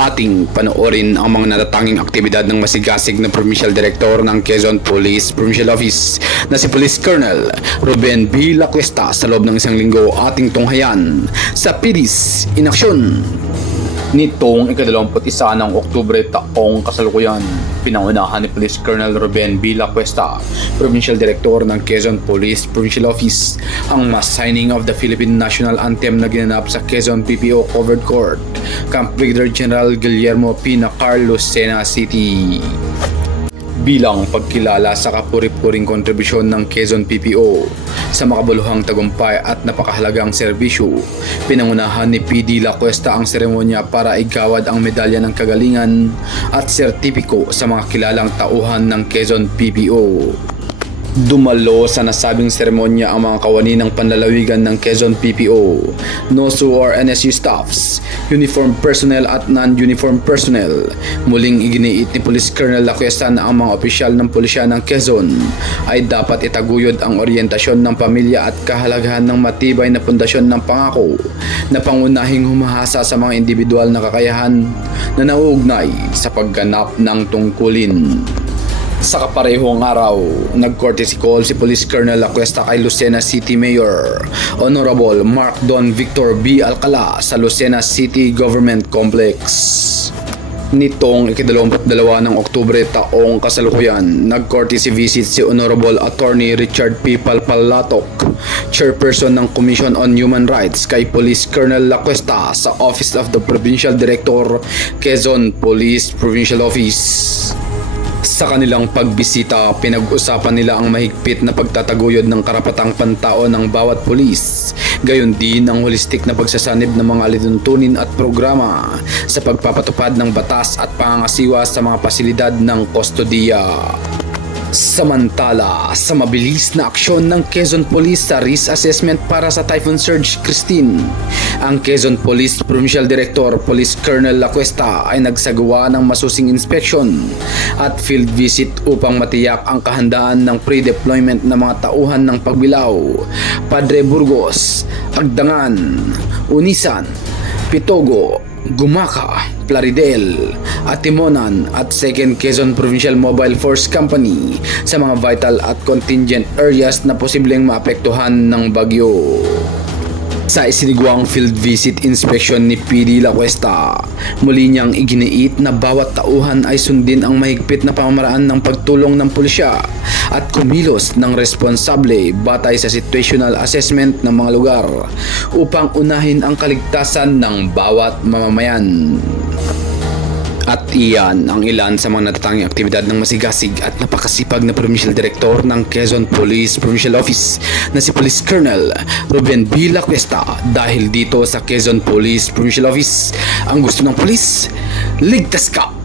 ating panoorin ang mga natatanging aktibidad ng masigasig na Provincial Director ng Quezon Police Provincial Office na si Police Colonel Ruben B. Lacuesta sa loob ng isang linggo ating tunghayan sa PIDIS in action. Nitong ikadalawamput isa ng Oktubre taong kasalukuyan, pinangunahan ni Police Colonel Ruben B. Lacuesta, Provincial Director ng Quezon Police Provincial Office, ang mass signing of the Philippine National Anthem na ginanap sa Quezon PPO Covered Court, Camp Brigadier General Guillermo Pina Carlos Sena City bilang pagkilala sa kapuri-puring kontribusyon ng Quezon PPO sa makabuluhang tagumpay at napakahalagang serbisyo. Pinangunahan ni PD La Cuesta ang seremonya para igawad ang medalya ng kagalingan at sertipiko sa mga kilalang tauhan ng Quezon PPO. Dumalo sa nasabing seremonya ang mga kawani ng panlalawigan ng Quezon PPO, NOSU or NSU staffs, uniform personnel at non-uniform personnel. Muling iginiit ni Police Colonel Lacuesta na ang mga opisyal ng pulisya ng Quezon ay dapat itaguyod ang oryentasyon ng pamilya at kahalagahan ng matibay na pundasyon ng pangako na pangunahing humahasa sa mga individual na kakayahan na nauugnay sa pagganap ng tungkulin. Sa kaparehong araw, nag-courtesy call si Police Colonel Lacuesta kay Lucena City Mayor Honorable Mark Don Victor B. Alcala sa Lucena City Government Complex. Nitong ikidalawamput-dalawa ng Oktubre taong kasalukuyan, nag-courtesy visit si Honorable Attorney Richard P. Palpalatok, Chairperson ng Commission on Human Rights kay Police Colonel Lacuesta sa Office of the Provincial Director, Quezon Police Provincial Office. Sa kanilang pagbisita, pinag-usapan nila ang mahigpit na pagtataguyod ng karapatang pantao ng bawat pulis. Gayon din ang holistik na pagsasanib ng mga alituntunin at programa sa pagpapatupad ng batas at pangangasiwa sa mga pasilidad ng kustodiya. Samantala, sa mabilis na aksyon ng Quezon Police sa risk assessment para sa Typhoon Surge Christine, ang Quezon Police Provincial Director Police Colonel Lacuesta ay nagsagawa ng masusing inspection at field visit upang matiyak ang kahandaan ng pre-deployment ng mga tauhan ng Pagbilao, Padre Burgos, Agdangan, Unisan, Pitogo, Gumaka, Plaridel, at Timonan at 2nd Quezon Provincial Mobile Force Company sa mga vital at contingent areas na posibleng maapektuhan ng bagyo. Sa isinigwang field visit inspection ni PD La Cuesta, muli niyang iginiit na bawat tauhan ay sundin ang mahigpit na pamamaraan ng pagtulong ng pulisya at kumilos ng responsable batay sa situational assessment ng mga lugar upang unahin ang kaligtasan ng bawat mamamayan. At iyan ang ilan sa mga natatanging aktibidad ng masigasig at napakasipag na Provincial Director ng Quezon Police Provincial Office na si Police Colonel Ruben B. Lacuesta dahil dito sa Quezon Police Provincial Office ang gusto ng police, ligtas ka!